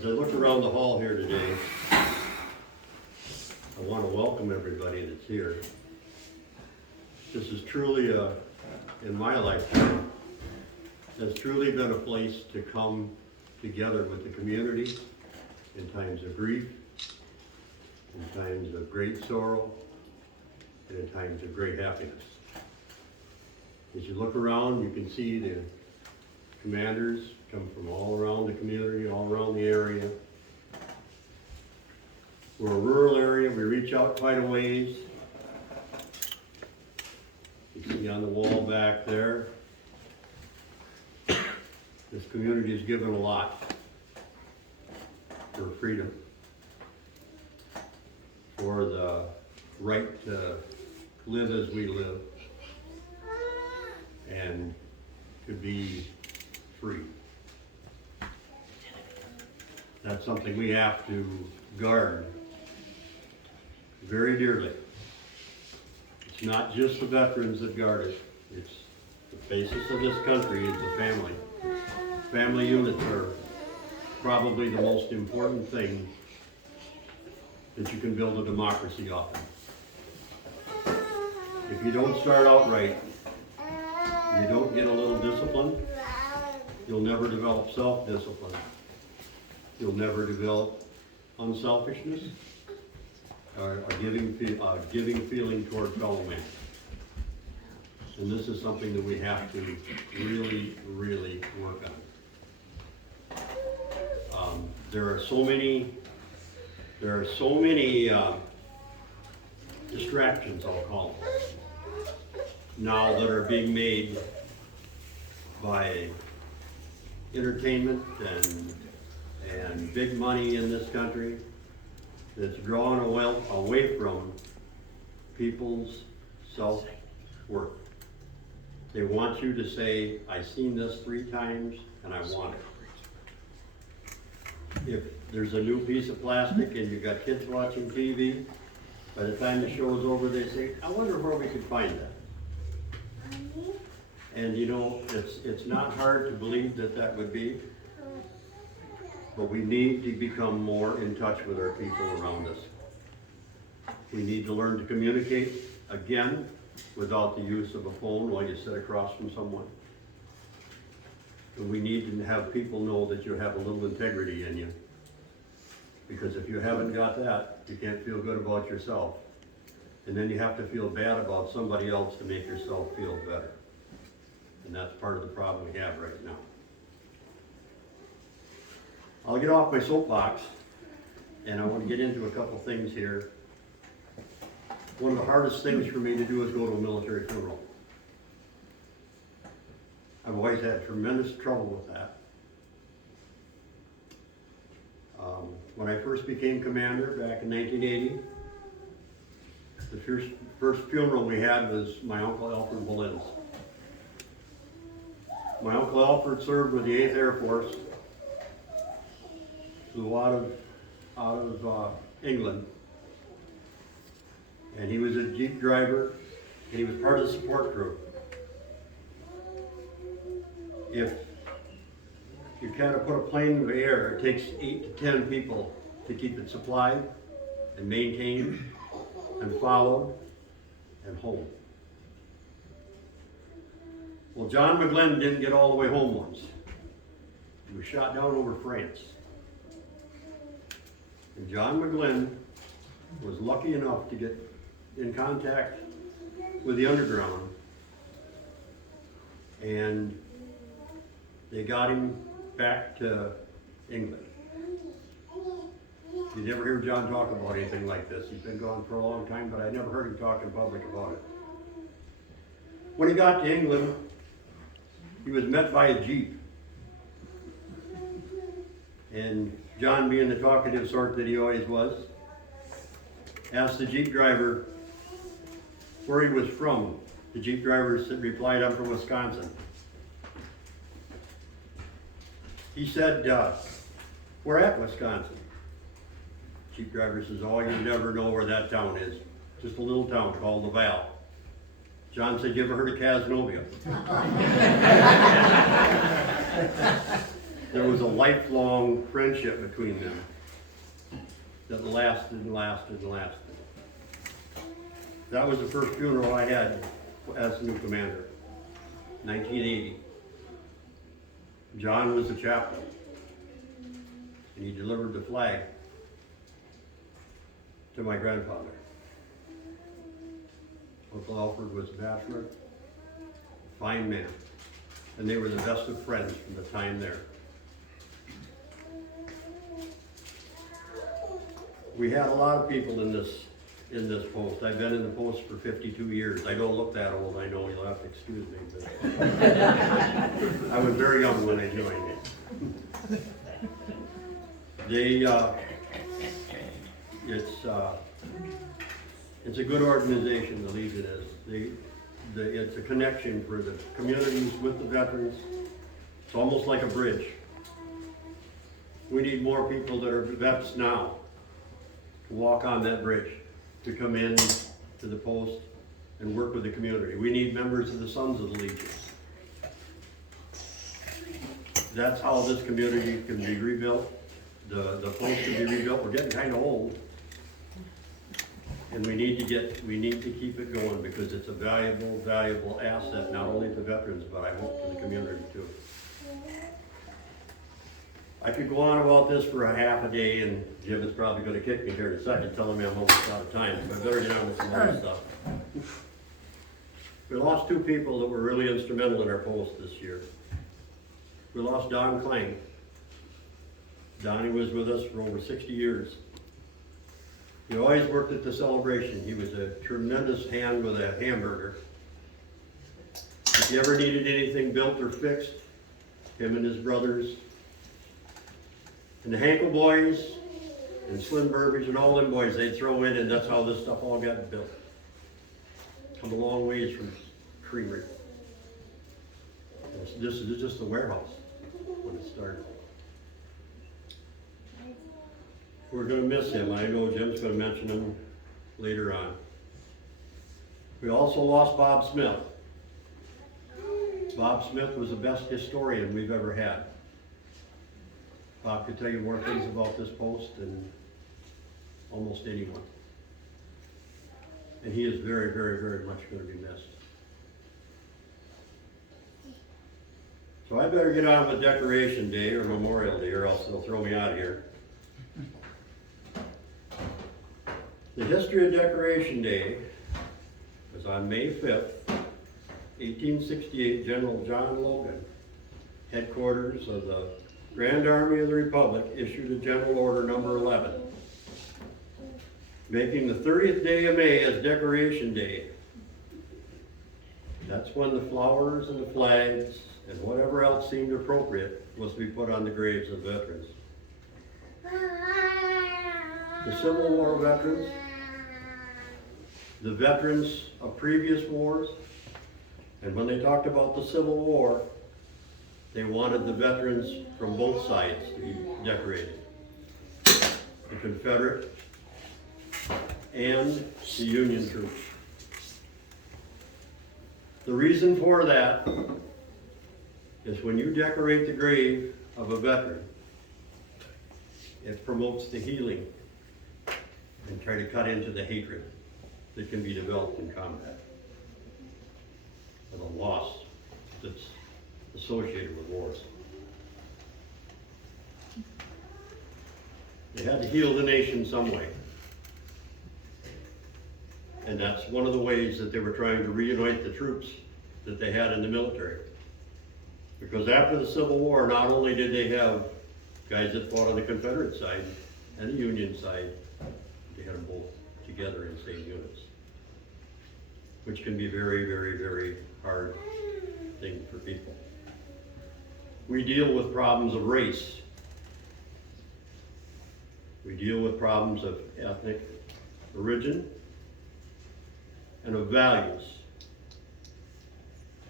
As I look around the hall here today, I want to welcome everybody that's here. This is truly in my lifetime, has truly been a place to come together with the community in times of grief, in times of great sorrow, and in times of great happiness. As you look around, you can see the commanders come from all around the community, all around the area. We're a rural area, we reach out quite a ways. You can see on the wall back there, this community has given a lot for freedom, for the right to live as we live, and to be free. That's something we have to guard very dearly. It's not just the veterans that guard it. It's the basis of this country is the family. Family units are probably the most important thing that you can build a democracy off of. If you don't start out right, you don't get a little discipline, you'll never develop self-discipline. You'll never develop unselfishness or a giving feeling toward fellow man. And this is something that we have to really, really work on. There are so many distractions, I'll call them, now that are being made by entertainment and big money in this country that's drawing away from people's self-worth. They want you to say, I've seen this 3 times and I want it. If there's a new piece of plastic and you've got kids watching TV, by the time the show's over they say, I wonder where we could find that. And you know, it's not hard to believe that would be, but we need to become more in touch with our people around us. We need to learn to communicate again without the use of a phone while you sit across from someone. And we need to have people know that you have a little integrity in you. Because if you haven't got that, you can't feel good about yourself. And then you have to feel bad about somebody else to make yourself feel better. And that's part of the problem we have right now. I'll get off my soapbox, and I want to get into a couple things here. One of the hardest things for me to do is go to a military funeral. I've always had tremendous trouble with that. When I first became commander back in 1980, the first funeral we had was my Uncle Alfred Bulin's. My Uncle Alfred served with the 8th Air Force, flew out of England, and he was a Jeep driver, and he was part of the support crew. If you kind of put a plane in the air, it takes 8 to 10 people to keep it supplied and maintained and followed and home. Well, John McGlynn didn't get all the way home once. He was shot down over France. And John McGlynn was lucky enough to get in contact with the underground, and they got him back to England. You never hear John talk about anything like this. He's been gone for a long time, but I never heard him talk in public about it. When he got to England, he was met by a Jeep. And John, being the talkative sort that he always was, asked the Jeep driver where he was from. The Jeep driver replied, I'm from Wisconsin. He said, we're at Wisconsin. Jeep driver says, oh, you never know where that town is. Just a little town called Laval. John said, you ever heard of Cazenovia? The there was a lifelong friendship between them that lasted and lasted and lasted. That was the first funeral I had as the new commander, 1980. John was the chaplain, and he delivered the flag to my grandfather. Uncle Alfred was a bachelor, a fine man, and they were the best of friends from the time there. We had a lot of people in this post. I've been in the post for 52 years. I don't look that old, I know, you'll have to excuse me, but I was very young when I joined it. It's a good organization, the Legion is. It's a connection for the communities with the veterans. It's almost like a bridge. We need more people that are vets now to walk on that bridge, to come in to the post and work with the community. We need members of the Sons of the Legion. That's how this community can be rebuilt. The post can be rebuilt. We're getting kind of old. And we need to keep it going because it's a valuable asset, not only to veterans, but I hope to the community too. I could go on about this for a half a day, and Jim is probably going to kick me here in a second, telling me I'm almost out of time, so I better get on with some other stuff. We lost two people that were really instrumental in our post this year. We lost Don Klang. Donnie was with us for over 60 years. He always worked at the celebration. He was a tremendous hand with a hamburger. If you ever needed anything built or fixed, him and his brothers, and the Hankel boys, and Slim Burbage, and all them boys, they'd throw in, and that's how this stuff all got built. Come a long ways from creamery. This is just a warehouse when it started. We're going to miss him. I know Jim's going to mention him later on. We also lost Bob Smith. Bob Smith was the best historian we've ever had. Bob could tell you more things about this post than almost anyone. And he is very, very, very much going to be missed. So I better get on with Decoration Day or Memorial Day, or else they'll throw me out of here. The history of Decoration Day was on May 5th, 1868, General John Logan, headquarters of the Grand Army of the Republic, issued a General Order number 11, making the 30th day of May as Decoration Day. That's when the flowers and the flags and whatever else seemed appropriate was to be put on the graves of veterans. The Civil War veterans, the veterans of previous wars, and when they talked about the Civil War, they wanted the veterans from both sides to be decorated. The Confederate and the Union troops. The reason for that is when you decorate the grave of a veteran, it promotes the healing and try to cut into the hatred that can be developed in combat, or the loss that's associated with wars. They had to heal the nation some way. And that's one of the ways that they were trying to reunite the troops that they had in the military. Because after the Civil War, not only did they have guys that fought on the Confederate side and the Union side, they had them both together in the same units, which can be a very, very, very hard thing for people. We deal with problems of race. We deal with problems of ethnic origin and of values.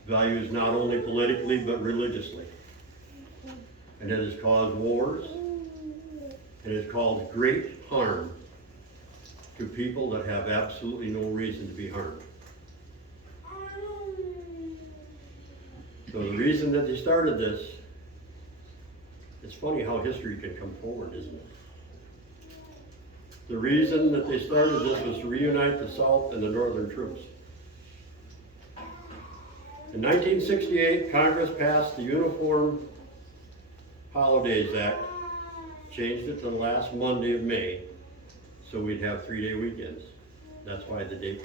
Values not only politically but religiously. And it has caused wars. It has caused great harm to people that have absolutely no reason to be harmed. So the reason that they started this It's funny how history can come forward, isn't it? The reason that they started this was to reunite the South and the Northern troops. In 1968, Congress passed the Uniform Holidays Act, changed it to the last Monday of May, so we'd have 3-day weekends. That's why the date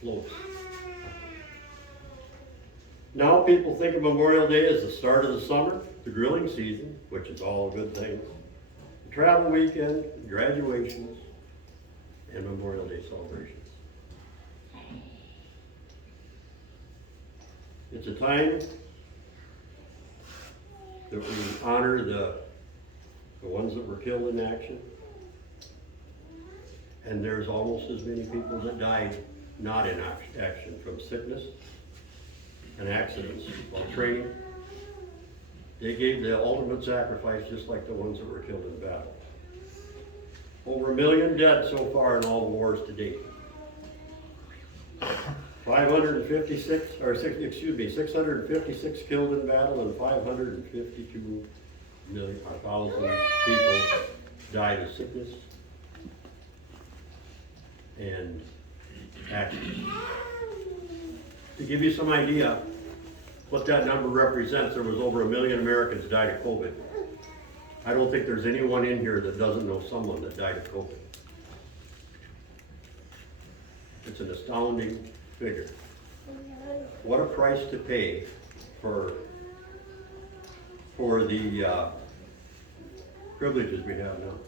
floats. Now people think of Memorial Day as the start of the summer, the grilling season, which is all good things, the travel weekend, graduations, and Memorial Day celebrations. It's a time that we honor the ones that were killed in action. And there's almost as many people that died not in action from sickness and accidents while training. They gave the ultimate sacrifice just like the ones that were killed in battle. Over 1 million dead so far in all the wars to date. 656 killed in battle, and 552,000 people died of sickness and accidents. To give you some idea what that number represents, there was over 1 million Americans died of COVID. I don't think there's anyone in here that doesn't know someone that died of COVID. It's an astounding figure. What a price to pay for the privileges we have now.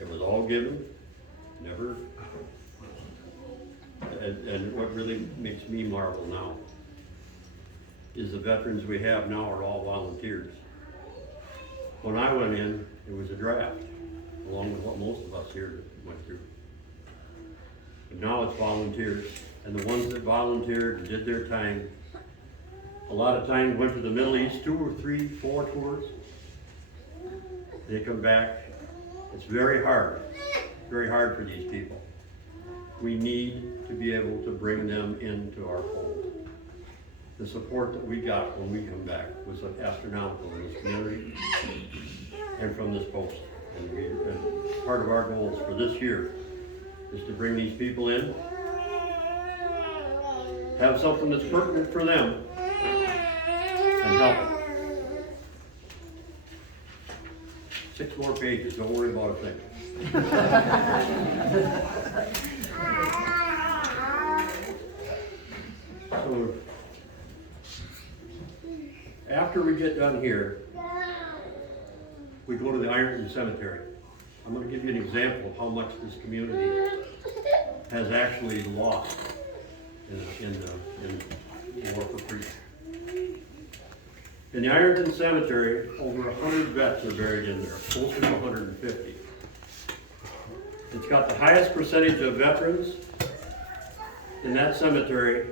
It was all given, never. And what really makes me marvel now is the veterans we have now are all volunteers. When I went in, it was a draft, along with what most of us here went through. But now it's volunteers, and the ones that volunteered and did their time, a lot of times went to the Middle East 2 or 3, 4 tours. They come back. It's very hard for these people. We need to be able to bring them into our fold. The support that we got when we come back was astronomical in this community and from this post. And part of our goals for this year is to bring these people in, have something that's pertinent for them, and help them. 6 more pages, don't worry about a thing. So, after we get done here, we go to the Ironton Cemetery. I'm going to give you an example of how much this community has actually lost in war for freedom. In the Ironton Cemetery, over 100 vets are buried in there, closer to 150. It's got the highest percentage of veterans in that cemetery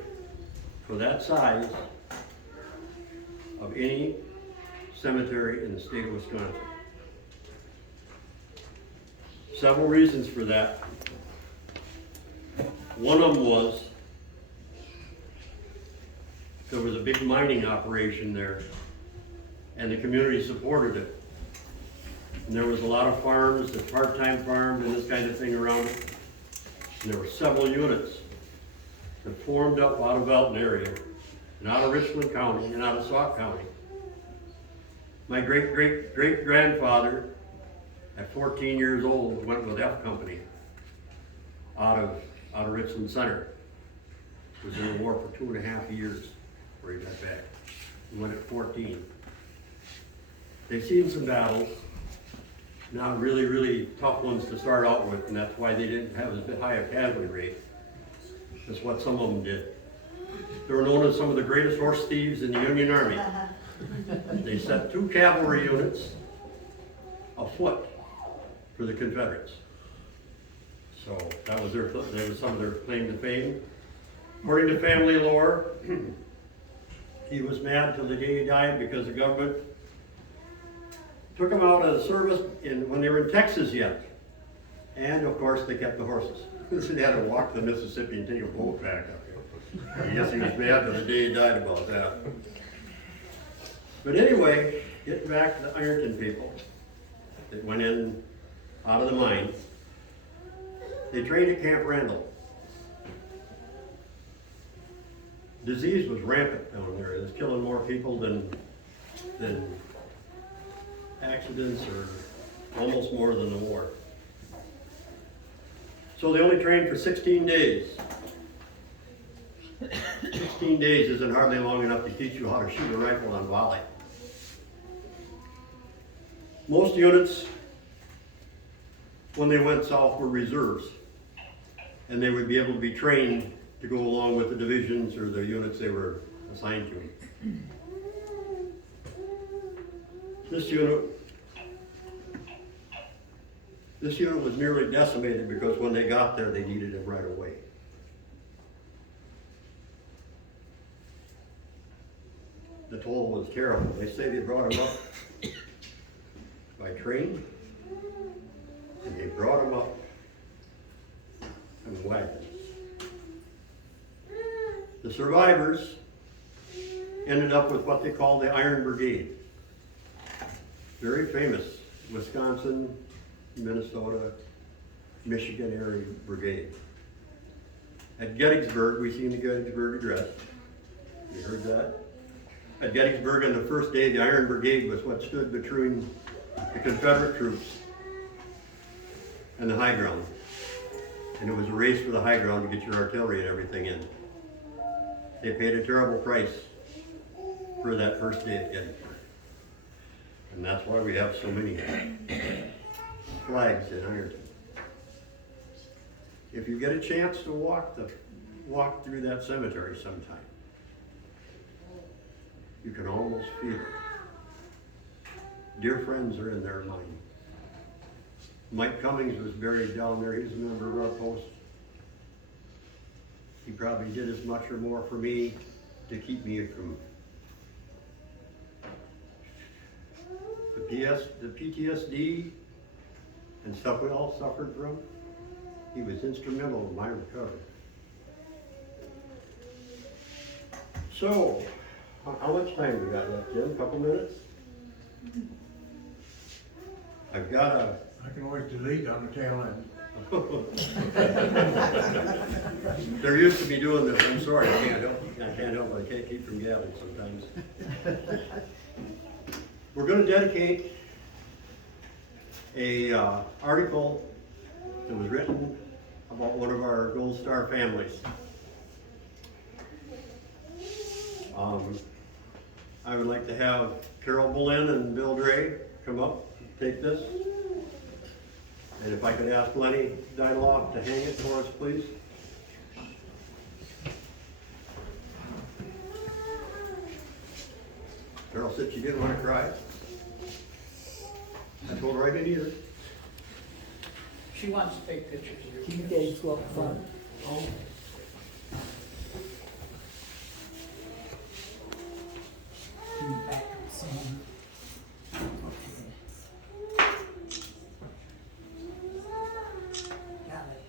for that size of any cemetery in the state of Wisconsin. Several reasons for that. One of them was there was a big mining operation there, and the community supported it. And there was a lot of farms, the part-time farms and this kind of thing around it. And there were several units that formed up out of Elton area, and out of Richland County, and out of Sauk County. My great-great-great-grandfather, at 14 years old, went with F Company out of Richland Center. Was in the war for 2.5 years before he got back. He went at 14. They've seen some battles, not really, really tough ones to start out with, and that's why they didn't have as high a casualty rate. That's what some of them did. They were known as some of the greatest horse thieves in the Union Army. They sent 2 cavalry units afoot for the Confederates. So that was some of their claim to fame. According to family lore, he was mad till the day he died because the government took him out of the service when they were in Texas yet. And of course they kept the horses. So they had to walk to the Mississippi and take a boat back up here. I guess he was mad till the day he died about that. But anyway, Getting back to the Ironton people that went in out of the mine, they trained at Camp Randall. Disease was rampant down there. It was killing more people than accidents, or almost more than the war. So they only trained for 16 days. 16 days isn't hardly long enough to teach you how to shoot a rifle on volley. Most units, when they went south, were reserves, and they would be able to be trained to go along with the divisions or the units they were assigned to. This unit was nearly decimated because when they got there, they needed him right away. The toll was terrible. They say they brought him up by train, and they brought him up on wagons. The survivors ended up with what they called the Iron Brigade. Very famous Wisconsin, Minnesota, Michigan area brigade. At Gettysburg, we seen the Gettysburg Address. You heard that? At Gettysburg on the first day, the Iron Brigade was what stood between the Confederate troops and the high ground. And it was a race for the high ground to get your artillery and everything in. They paid a terrible price for that first day at Gettysburg. And that's why we have so many flags in Ironton. If you get a chance to walk through that cemetery sometime, you can almost feel it. Dear friends are in there mine. Mike Cummings was buried down there. He's a member of our post. He probably did as much or more for me to keep me from the PTSD and stuff we all suffered from. He was instrumental in my recovery. So, how much time we got left, Jim? A couple minutes? I've got a... I can always delete on the tail end. They're used to me doing this. I'm sorry, I can't help it. I can't keep from yelling sometimes. We're going to dedicate a article that was written about one of our Gold Star families. I would like to have Carol Bulin and Bill Dre come up and take this. And if I could ask Lenny Dialogue to hang it for us, please. Carol said she didn't want to cry. I told her I didn't either. She wants to take pictures of You your guys kids. go up front. Oh. Back some. Got it.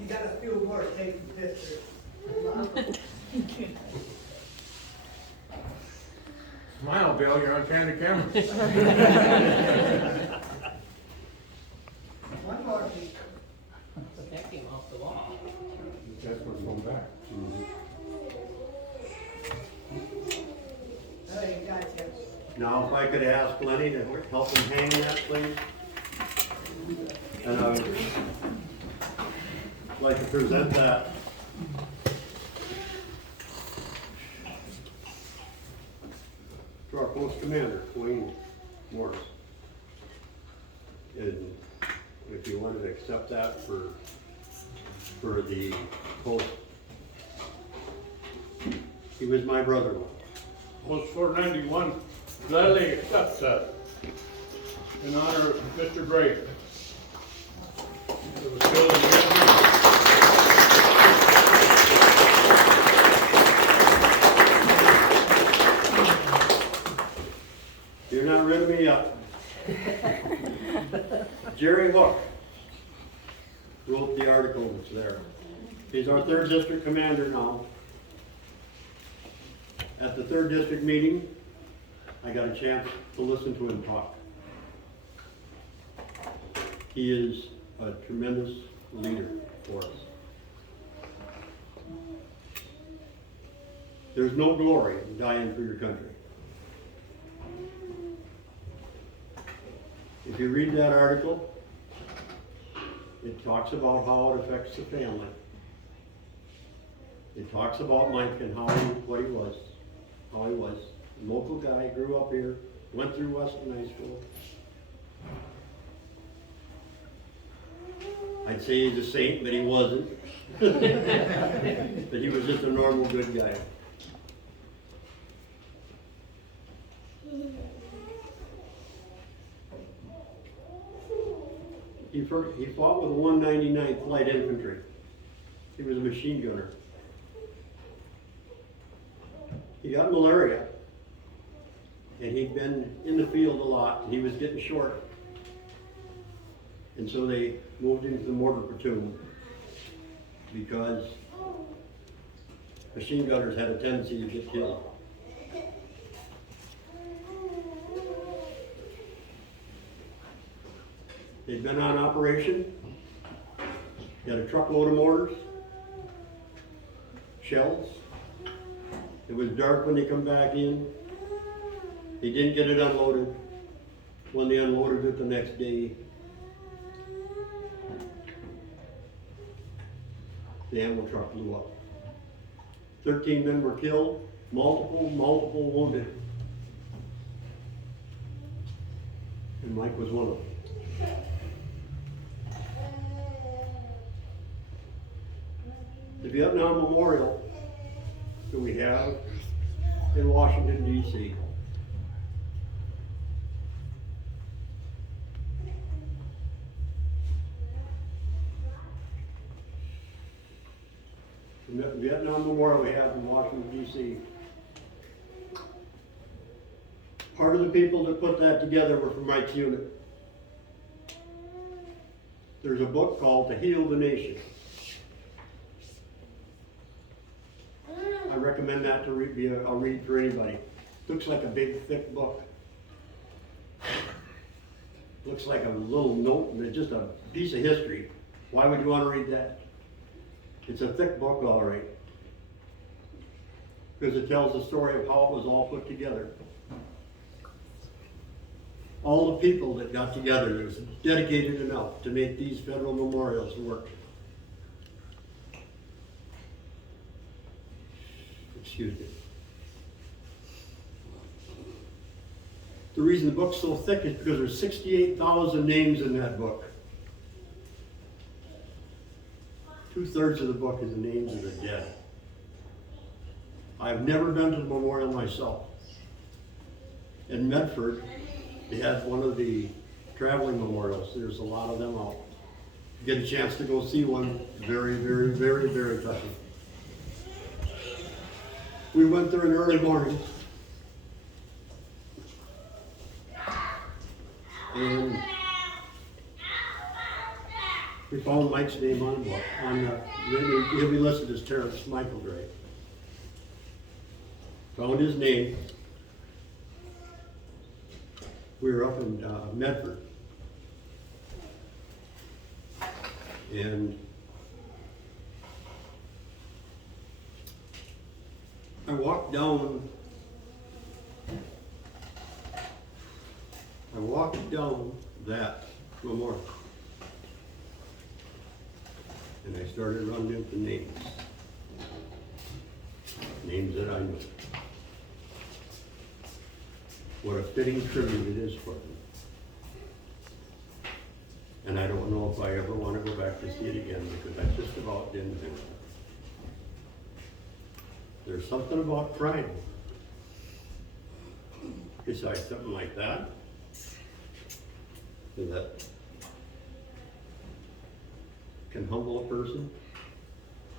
You got a few more taking pictures. Smile, Bill, you're on candid camera. One more piece. That came off the wall. That's what's going back. Oh, you got you. Now, if I could ask Lenny to help him hang that, please. And I would like to present that to our post commander, Wayne Morris. And if you wanted to accept that for the post. He was my brother-in-law. Post 491 gladly accepts that in honor of Mr. Gray. It was built in You're not rid of me yet. Jerry Hook wrote the article that's there. He's our 3rd district commander now. At the 3rd district meeting, I got a chance to listen to him talk. He is a tremendous leader for us. There's no glory in dying for your country. If you read that article, it talks about how it affects the family. It talks about Mike and how what he was, how he was. A local guy, grew up here, went through Weston High School. I'd say he's a saint, but he wasn't. But he was just a normal good guy. He fought with the 199th Light Infantry. He was a machine gunner. He got malaria, and he'd been in the field a lot, and he was getting short. And so they moved him to the mortar platoon because machine gunners had a tendency to get killed. They'd been on operation, got a truckload of mortars, shells. It was dark when they come back in. They didn't get it unloaded. When they unloaded it the next day, the ammo truck blew up. 13 men were killed, multiple wounded. And Mike was one of them. The Vietnam Memorial that we have in Washington, D.C. The Vietnam Memorial we have in Washington, D.C. Part of the people that put that together were from Mike's unit. There's a book called To Heal the Nation. I recommend that to be a read for anybody. Looks like a big, thick book. Looks like a little note, and it's just a piece of history. Why would you want to read that? It's a thick book, all right. Because it tells the story of how it was all put together. All the people that got together, it was dedicated enough to make these federal memorials work. Excuse me. The reason the book's so thick is because there's 68,000 names in that book. 2/3 of the book is the names of the dead. I've never been to the memorial myself. In Medford, they had one of the traveling memorials. There's a lot of them out. You get a chance to go see one, very, very, very, very touching. We went there in the early morning, and we found Mike's name on the book. He'll be listed as Terrence Michael Gray. Found his name. We were up in Medford, and I walked down that memorial, and I started running into names that I knew. What a fitting tribute it is for them. And I don't know if I ever want to go back to see it again, because I just about didn't think so. There's something about pride, besides something like that can humble a person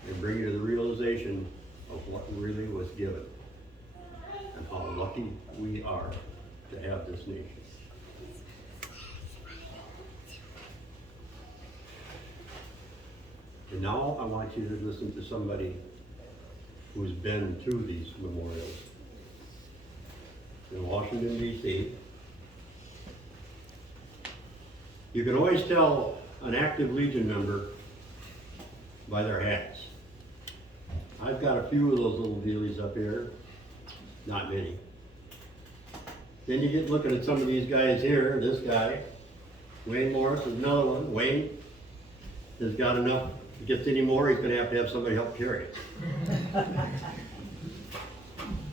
and bring you to the realization of what really was given and how lucky we are to have this nation. And now I want you to listen to somebody who's been to these memorials. in Washington DC. You can always tell an active Legion member by their hats. I've got a few of those little dealies up here, not many. Then you get looking at some of these guys here, this guy, Wayne Morris is another one. Wayne has got enough, if he gets any more, he's gonna have to have somebody help carry it.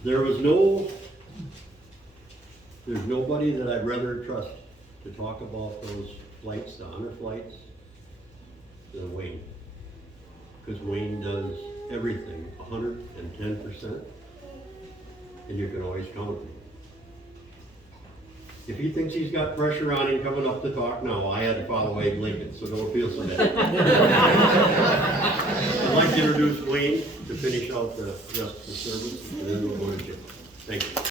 There's nobody that I'd rather trust to talk about those flights, the honor flights, than Wayne. Because Wayne does everything 110%, and you can always count on him. If he thinks he's got pressure on him coming up to talk now, I had to follow Abe Lincoln, so don't feel so bad. I'd like to introduce Wayne to finish out the rest of the service, and then we'll go to Jim. Thank you.